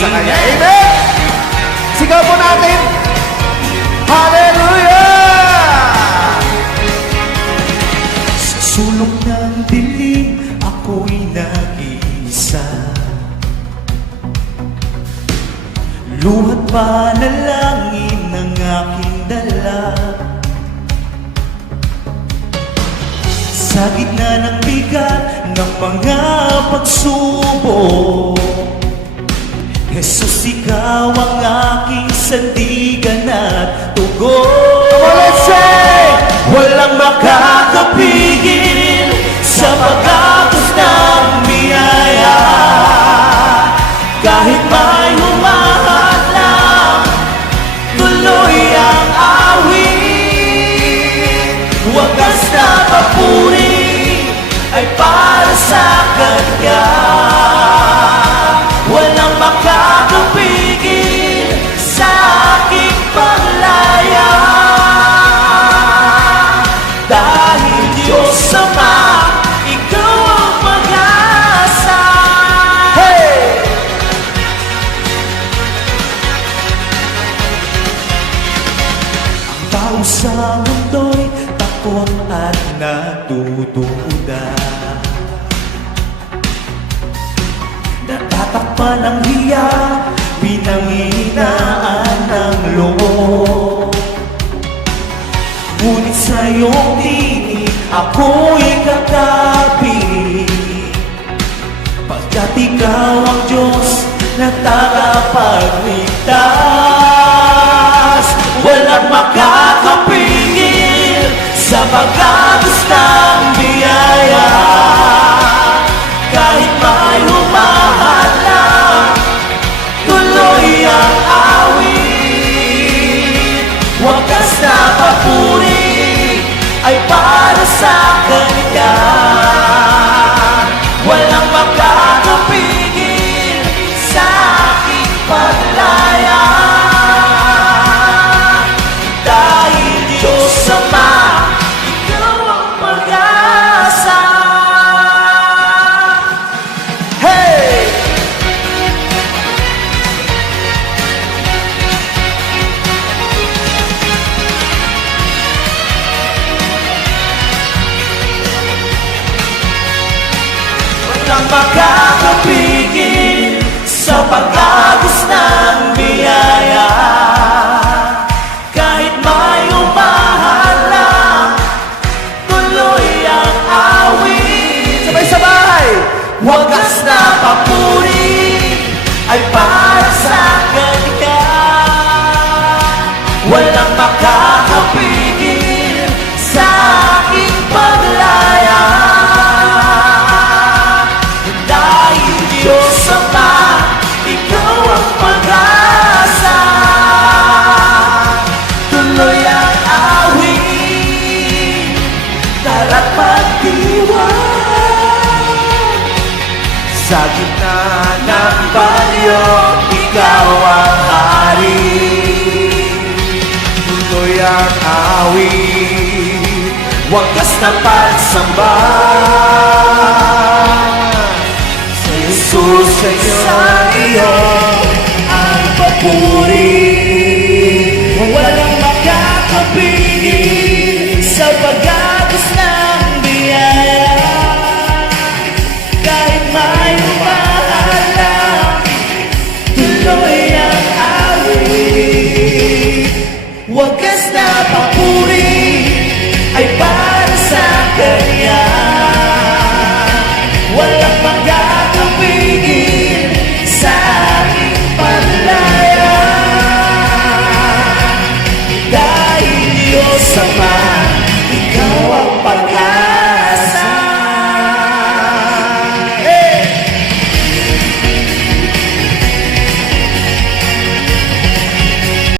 sa Kanya. Amen! Sigaw po natin! Hallelujah! Sa sulok ng dilim, ako'y nag-iisa. Luhat panalangin ng aking dala. Sa gitna ng bigat ng mga pagsubok, Jesus, ikaw ang aking sandigan at tugon. Come on, let's say! Walang makakapigil sa pag-agos ng biyaya. Kahit may humahadlang, tuloy ang awit. Wagas na papuri ay para sa Kanya. Walang makakapigil sa aking paglaya. Dahil Diyos Ama, Ikaw ang pag-asa. Hey! Ang tao sa mundo'y takot at natutuda. Natatakpan ang hiya, pinanghihinaan ng loob. Ngunit sa iyong tinig, ako'y kakapit. Pagkat ikaw ang Diyos na tagapagligtas. Walang makakapigil sa pag-agos ng biyaya. Kahit may humahalang, tuloy ang awit. Wagas na papuri ay para sa Kanya. Walang makakapigil sa aking paglaya. Dahil Diyos Ama, Ikaw ang pag-asa. Hey! Walang makakapigil sa pag-agos ng biyaya. Kahit may umahalang, tuloy ang awit. Sabay-sabay! Wagas na papuri ay para sa Kanya. Walang makakapigil sa aking paglaya. Dahil Diyos Ama, Ikaw ang pag-asa. Tuloy ang awit, tara't magdiwang. Sa gitna Ng bagyo, Ikaw ang hari. tuloy ang awit. Wagas na pagsamba sa Jesus, sa iyo ang papuri. Walang makakapigil sa pag-agos ng biyaya. Kahit may umahalang, tuloy ang awit. Wagas na papuri